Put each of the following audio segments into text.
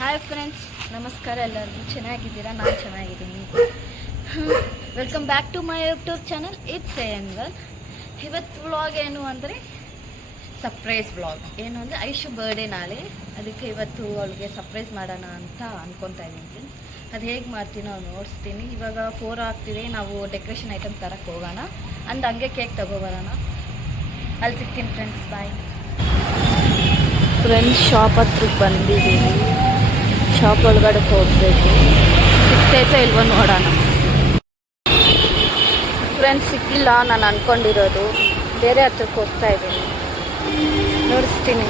Hi friends, ನಮಸ್ಕಾರ. ಎಲ್ಲರಿಗೂ ಚೆನ್ನಾಗಿದ್ದೀರಾ? ನಾನು ಚೆನ್ನಾಗಿದ್ದೀನಿ. Welcome back to my YouTube channel. It's Angel. ಇವತ್ತು ವ್ಲಾಗ್ ಏನು ಅಂದರೆ ಸರ್ಪ್ರೈಸ್ ವ್ಲಾಗ್. ಏನು ಅಂದರೆ ಐಶು ಬರ್ಡೇ ನಾಳೆ, ಅದಕ್ಕೆ ಇವತ್ತು ಅವಳಿಗೆ ಸರ್ಪ್ರೈಸ್ ಮಾಡೋಣ ಅಂತ ಅಂದ್ಕೊತಾ ಇದ್ದೀನಿ. ಅದು ಹೇಗೆ ಮಾಡ್ತೀನೋ ಅವ್ನು ನೋಡಿಸ್ತೀನಿ. ಇವಾಗ 4 ಆಗ್ತಿದೆ, ನಾವು ಡೆಕೋರೇಷನ್ ಐಟಮ್ ತರಕ್ಕೆ ಹೋಗೋಣ. ಹಂಗೆ ಕೇಕ್ ತಗೋಬರೋಣ. ಅಲ್ಲಿ ಸಿಗ್ತೀನಿ ಫ್ರೆಂಡ್ಸ್. ಬಾಯ್. ಫ್ರೆಂಡ್ಸ್, ಶಾಪ್ ಹತ್ರಕ್ಕೆ ಬಂದಿದ್ದೀವಿ. ಶಾಪ್ ಒಳಗಡೆ ಹೋಗಬೇಕು. ಸಿಗ್ತೈತೆ ಇಲ್ವೋ ನೋಡೋಣ. ಫ್ರೆಂಡ್ಸ್, ಸಿಕ್ಕಿಲ್ಲ. ನಾನು ಅಂದ್ಕೊಂಡಿರೋದು ಬೇರೆ ಹತ್ರಕ್ಕೆ ಹೋಗ್ತಾ ಇದ್ದೀನಿ, ನೋಡಿಸ್ತೀನಿ.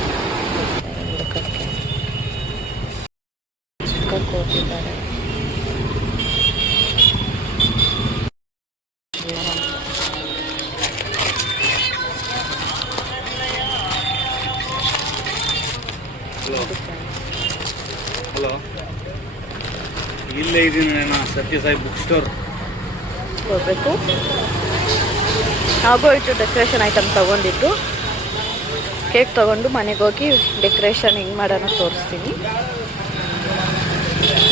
ಚಿಕ್ಕಕ್ಕೆ ಹೋಗಿದ್ದಾರೆ. ಹಲೋ, ಇಲ್ಲೇ ಇದ್ದೀನಿ ನಾನು. ಸತ್ಯಸಾಯಿ ಬುಕ್ ಸ್ಟೋರ್ ಹೋಗ್ಬೇಕು. ಹಾಗೂ ಇಟ್ಟು ಡೆಕೋರೇಷನ್ ಐಟಮ್ ತೊಗೊಂಡಿದ್ದು ಕೇಕ್ ತೊಗೊಂಡು ಮನೆಗೆ ಹೋಗಿ ಡೆಕೋರೇಷನ್ ಹೆಂಗೆ ಮಾಡೋಣ ತೋರಿಸ್ತೀನಿ.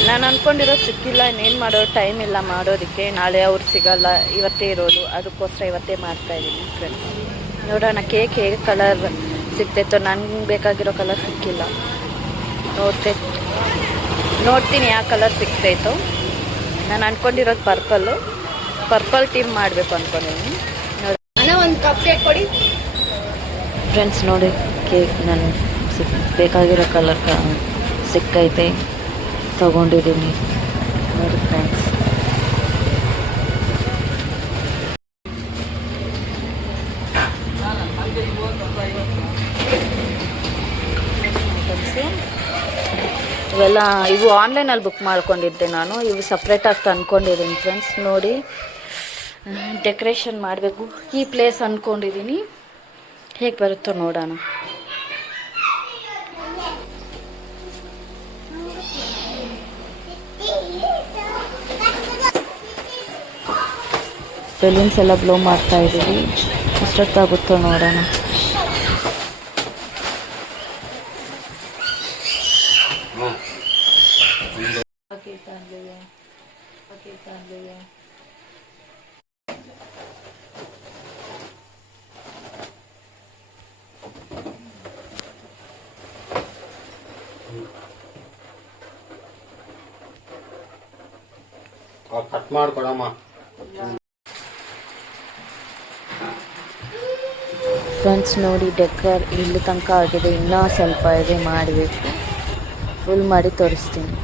ನಾನು ಅಂದ್ಕೊಂಡಿರೋದು ಸಿಕ್ಕಿಲ್ಲ. ಇನ್ನೇನು ಮಾಡೋದು, ಟೈಮ್ ಇಲ್ಲ ಮಾಡೋದಕ್ಕೆ. ನಾಳೆ ಅವ್ರು ಸಿಗಲ್ಲ, ಇವತ್ತೇ ಇರೋದು. ಅದಕ್ಕೋಸ್ಕರ ಇವತ್ತೇ ಮಾಡ್ತಾಯಿದ್ದೀನಿ ಫ್ರೆಂಡ್ಸ್. ನೋಡೋಣ ಕೇಕ್ ಹೇಗೆ ಕಲರ್ ಸಿಗ್ತೈತೋ. ನನಗೆ ಬೇಕಾಗಿರೋ ಕಲರ್ ಸಿಕ್ಕಿಲ್ಲ. ನೋಡ್ತೀನಿ ಯಾವ ಕಲರ್ ಸಿಗ್ತೈತೋ. ನಾನು ಅಂದ್ಕೊಂಡಿರೋದು ಪರ್ಪಲ್ ಟೀಮ್ ಮಾಡಬೇಕು ಅಂದ್ಕೊಂಡಿದ್ದೀನಿ. ನೋಡಿ ಒಂದು ಕಪ್ ಕೇಕ್ ಕೊಡಿ ಫ್ರೆಂಡ್ಸ್. ನೋಡಿ ಕೇಕ್ ನಾನು ಬೇಕಾಗಿರೋ ಕಲರ್ ಸಿಕ್ಕೈತೆ, ತಗೊಂಡಿದ್ದೀನಿ. ನೋಡಿ ಫ್ರೆಂಡ್ಸ್, ಇವೆಲ್ಲ ಇವು ಆನ್ಲೈನಲ್ಲಿ ಬುಕ್ ಮಾಡ್ಕೊಂಡಿದ್ದೆ ನಾನು. ಇವು ಸಪ್ರೇಟಾಗಿ ತಂದ್ಕೊಂಡಿದ್ದೀನಿ ಫ್ರೆಂಡ್ಸ್. ನೋಡಿ, ಡೆಕೋರೇಷನ್ ಮಾಡಬೇಕು. ಈ ಪ್ಲೇಸ್ ಅಂದ್ಕೊಂಡಿದ್ದೀನಿ, ಹೇಗೆ ಬರುತ್ತೋ ನೋಡೋಣ. ಬೆಲೂನ್ಸ್ ಎಲ್ಲ ಬ್ಲೋ ಮಾಡ್ತಾ ಇದ್ದೀವಿ. ಎಷ್ಟೊತ್ತಾಗುತ್ತೋ ನೋಡೋಣ. ಕಟ್ ಮಾಡ್ಕೊಡಮ್ಮ. ಫ್ರೆಂಡ್ಸ್ ನೋಡಿ, ಡೆಕೋರ್ ಇಲ್ಲಿ ತನಕ ಆಗಿದೆ, ಇನ್ನೂ ಸ್ವಲ್ಪ ಇದೆ ಮಾಡಬೇಕು. ಫುಲ್ ಮಾಡಿ ತೋರಿಸ್ತೀನಿ.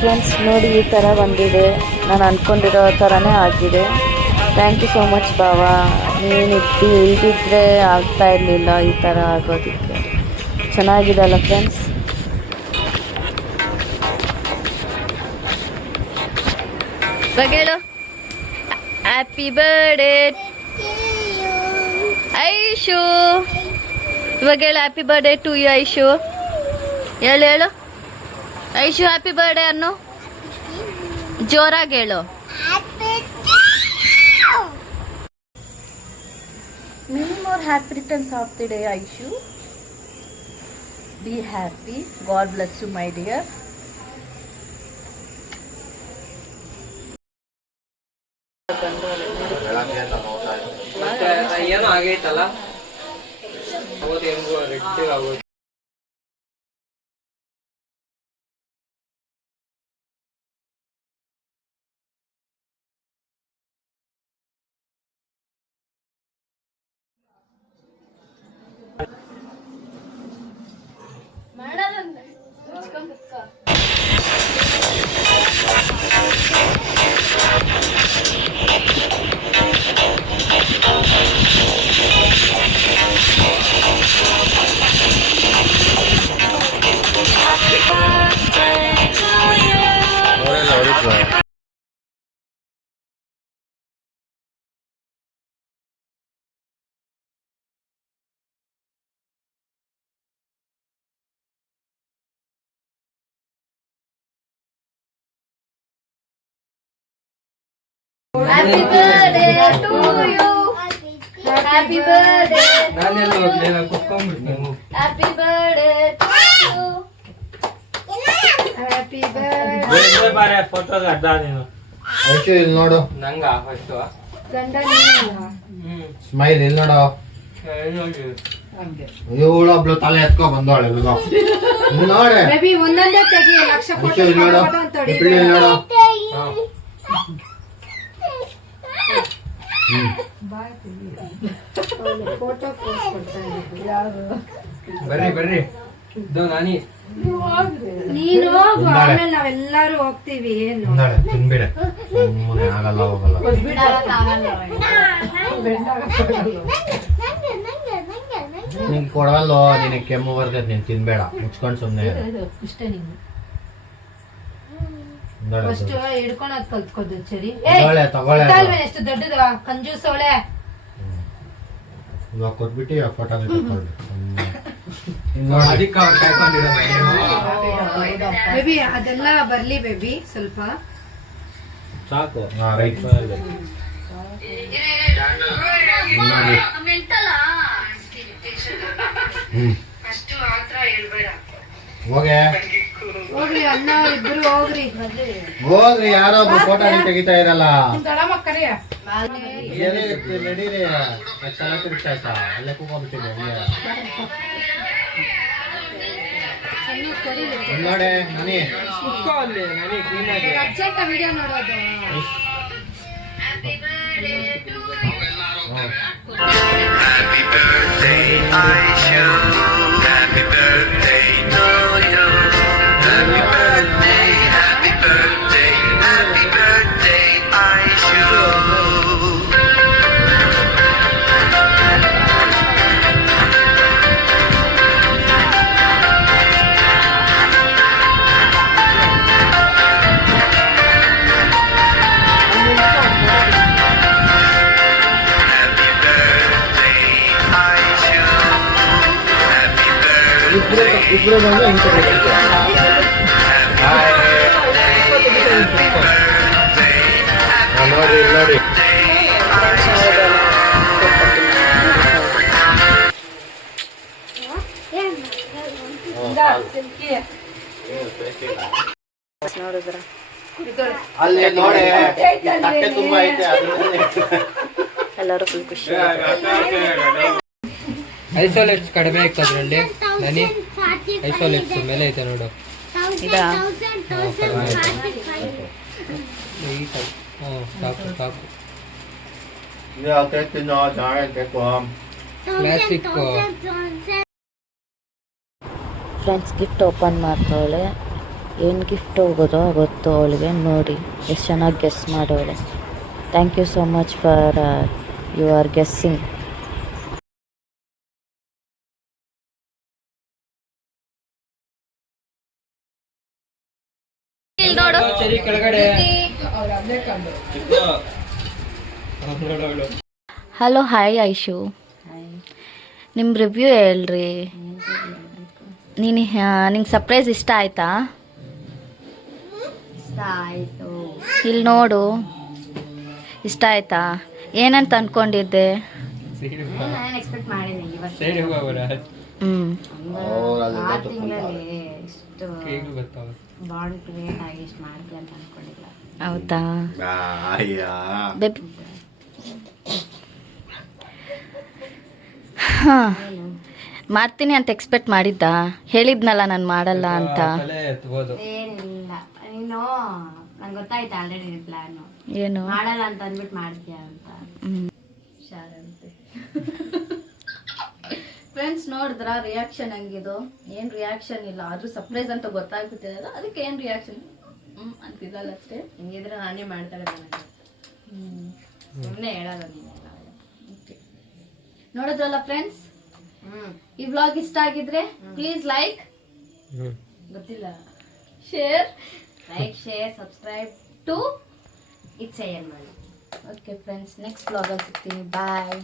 ಫ್ರೆಂಡ್ಸ್ ನೋಡಿ, ಈ ಥರ ಬಂದಿದೆ. ನಾನು ಅಂದ್ಕೊಂಡಿರೋ ಥರನೇ ಆಗಿದೆ. ಥ್ಯಾಂಕ್ ಯು ಸೋ ಮಚ್ ಬಾವ. ನೀನು ಇಲ್ದಿದ್ರೆ ಆಗ್ತಾ ಇರಲಿಲ್ಲ ಈ ಥರ ಆಗೋದಕ್ಕೆ. ಚೆನ್ನಾಗಿದೆ ಅಲ್ಲ ಫ್ರೆಂಡ್ಸ್? ಬಗೆಳು ಹ್ಯಾಪಿ ಬರ್ಡೇ ಐಶು. ಇವಾಗ ಹೇಳು happy birthday to you Aishu. ಹೇಳು ಐಶು, ಹ್ಯಾಪಿ ಬರ್ಡೇ ಅನ್ನು ಜೋರಾಗಿ ಹೇಳು. Many more happy returns of the day Aishu. Be happy. God bless you my dear. ಏನೋ ಆಗೈತಲ್ಲ. Happy birthday to you, happy birthday, ನಾನೆಲ್ಲ ಹೋಗ್ಲಿಲ್ಲ, ಕುತ್ಕೊಂಡ್ಬಿಡ್ತೀನಿ. Happy birthday to you, happy birthday. ಬೇರೆ ಬಾರೆ ಫೋಟೋಗ ಅಡ್ಡ ನೀನು. ಐಶು ಇಲ್ಲಿ ನೋಡು, ನಂಗ ಫಸ್ಟ್ ಗಂಡ ನೀನಲ್ಲ. ಸ್ಮೈಲ್ ಇಲ್ಲಿ ನೋಡು. ಇವಳೊಬ್ಳು ತಲೆ ಎತ್ಕೊ ಬಂದವಳೆ ನೋಡೆ. ಬೇಬಿ ಒಂದೊಂದೇ ತೆಗಿ, ಲಕ್ಷ ಐಶು ಫೋಟೋ ಇಲ್ಲಿ ನೋಡು, ಇಬ್ರು ಇಲ್ಲಿ ನೋಡು. ಫೋಟೋ ಪೋಸ್ಟ್ ಕೊಡ್ತಾ ಇದ್ದೀನಿ. ಬರ್ರಿ ಬರ್ರಿ, ಇದು ನಾನಿ. ನೀನು ಹೋಗು, ಆಮೇಲೆ ನಾವೆಲ್ಲರೂ ಹೋಗ್ತೀವಿ. ಏನು ನೋಡೆ ತಿನ್ಬಿಡೆ, ಸುಮ್ಮನೆ ಆಗಲ್ಲ ಹೋಗಲ್ಲ. ನಿನ್ ಕೊಡಲ್ಲೋ, ನಿನಗೆ ಕೆಮ್ಮು ಬರ್ತೈತೆ, ನೀನ್ ತಿನ್ಬೇಡ, ಮುಚ್ಕೊಂಡ್ ಸುಮ್ನೆ ಇರು. ನೋಡು, ಫಸ್ಟ್ ಹಿಡ್ಕೊಳೋದ್ ಕಲ್ತ್ಕೋದು ಸರಿ. ತಗೊಳ್ಳೆ ತಗೊಳ್ಳೆ. ಎಷ್ಟು ದೊಡ್ಡದ ಕಂಜೂಸ್ ಅವಳೆ. ಇವಾಗ ಕೊಟ್ಬಿಟ್ಟು ಇವಾಗ ಫೋಟೋ ತಗೊಳ್ಳಿ. ಅದಕ್ಕೆ ಅವ್ರು ಕಾಯ್ಕೊಂಡಿರೋದು. ಬೇಬಿ ಅದೆಲ್ಲ ಬರ್ಲಿ ಬೇಬಿ ಸ್ವಲ್ಪ. ಸಾಕು. ಹಾ ರೈಟ್. ಹೋಗೆ ಹೋಗ್ರಿ ಅಣ್ಣ ಇಬ್ರು ಹೋಗ್ರಿ. ಹೋಗ್ರಿ, ಯಾರೋ ಒಬ್ರು ಫೋಟೋ ತೆಗಿತಾ ಇರಲ್ಲ. ಬಾಲ್ಯ ನಡೀರಿ, ತಲೆ ತಿರ್ಸಾಯ್ತಾ ಅಲ್ಲೇ ಕೂಗೋಗ್ಬಿಟ್ಟಿದೆ. ನೋಡೆ ನಾನಿ ಕುತ್ಕೋ ಅಲ್ಲಿ, ನಾನಿ ಕ್ಲೀನ್ ಆಗಿ. ಅರ್ಜೆಂಟ್ ವಿಡಿಯೋ ನೋಡೋದು. Happy birthday, Aisha. Happy birthday to you. Happy birthday, happy birthday, happy birthday, Aisha. Happy birthday, Aisha. Happy birthday. ಇಬ್ರು ಬಂದು ಹಿಂಗ್ ತಗೊಳ್ಳಿ. ನೋಡಿ ನೋಡಿ. ಅಲ್ಲಿ ನೋಡಿ, ತಟ್ಟೆ ತುಂಬಾ ಐತೆ, ಎಲ್ಲರೂ ಫುಲ್ ಖುಷಿ. ಐಸೋಲೇಟ್ಸ್ ಕಡಿಮೆ ಆಯ್ತು ಅದ್ರಲ್ಲಿ ನಾನಿ. ಐಸೋಲೇಟ್ಸ್ ಮೇಲೆ ಐತೆ ನೋಡು. ಇದಾ ಕಡಿಮೆ ಆಯ್ತು. ಈ type. ಸಾಕು ಸಾಕು. ಇದು ಕೇಕ್ ತಿನ್ನೋ, ಚೆನ್ನಾಗಿ cake. Classic. Friends gift open ಮಾಡ್ತಾವಳೆ. ಏನು ಗಿಫ್ಟ್ ಹೋಗೋದೋ ಗೊತ್ತು ಅವಳಿಗೆ. ನೋಡಿ ಎಷ್ಟು ಚೆನ್ನಾಗಿ ಗೆಸ್ ಮಾಡೋಳೆ. Thank you so much for your guessing. ನೋಡು ಸರಿ ಕೆಳಗಡೆ. ಹಲೋ ಹಾಯ್ ಐಶು, ನಿಮ್ಮ ರಿವ್ಯೂ ಹೇಳ್ರಿ. ನಿಂಗೆ ಸರ್ಪ್ರೈಸ್ ಇಷ್ಟ ಆಯ್ತಾ? ಆಯ್ತು. ಇಲ್ಲಿ ನೋಡು, ಇಷ್ಟ ಆಯ್ತಾ? ಏನಂತ ಅನ್ಕೊಂಡಿದ್ದೆ? ನಾನು ಎಕ್ಸ್ಪೆಕ್ಟ್ ಮಾಡಿದ್ದೀನಿ ಇವತ್ತು. ಸೈಡ್ ಹೋಗೋರ ಅಲ್ಲಿ 6 ತಿಂಗಳಲ್ಲಿ ಇಷ್ಟು ಕೇಕ್ ಬರ್ತಾವ. ಬಾಂಡ್ ಕ್ರಿಯೇಟ್ ಆಗಿ ಇಷ್ಟು ಮಾಡ್ತೀವಿ ಅಂತ ಅನ್ಕೊಂಡಿಲ್ಲ. ಹೌದಾ ಅಯ್ಯ. ಬೇಬಿ? ಹಾಂ, ಮಾಡ್ತೀನಿ ಅಂತ ಎಕ್ಸ್ಪೆಕ್ಟ್ ಮಾಡಿದ್ದ? ಹೇಳಿದ್ನಲ್ಲ ನಾನು ಮಾಡಲ್ಲ ಅಂತ. ತಲೆ ಎತ್ಬೋದು. ಏನಿಲ್ಲ, ನೀನು ನಂಗೆ ಗೊತ್ತಾಯ್ತು ಆಲ್ರೆಡಿ ಪ್ಲಾನು. ಏನು ಮಾಡಲ್ಲ ಅಂತ ಅಂದ್ಬಿಟ್ಟು ಮಾಡ್ತೀಯ ಅಂತ. ಶಾರಂತೆ. ಫ್ರೆಂಡ್ಸ್ ನೋಡಿದ್ರ ರಿಯಾಕ್ಷನ್ ಹಂಗಿದು? ಏನು ರಿಯಾಕ್ಷನ್ ಇಲ್ಲ, ಆದ್ರೂ ಸರ್ಪ್ರೈಸ್ ಅಂತ ಗೊತ್ತಾಗ್ಬಿಟ್ಟಿರಲ್ಲ, ಅದಕ್ಕೆ ಏನು ರಿಯಾಕ್ಷನ್ ಅಂತಿದ್ದಲ್ಲ ಅಷ್ಟೇ. ಹಿಂಗಿದ್ರೆ ನಾನೇ ಮಾಡ್ತಾಳೆ ನನಗೆ. ಸುಮ್ಮನೆ ಹೇಳಲ್ಲ ನೀನು. ನೋಡಿದ್ರಲ್ಲ ಫ್ರೆಂಡ್ಸ್, ಈ ವ್ಲಾಗ್ ಇಷ್ಟ ಆಗಿದ್ರೆ ಪ್ಲೀಸ್ ಲೈಕ್, ಗೊತ್ತಿಲ್ಲ, share, like, share, subscribe to it's ಏನ್ ಮಾಡಿ. ಓಕೆ ಫ್ರೆಂಡ್ಸ್, ನೆಕ್ಸ್ಟ್ ವ್ಲಾಗಲ್ಲಿ ಸಿಗ್ತೀನಿ. ಬಾಯ್.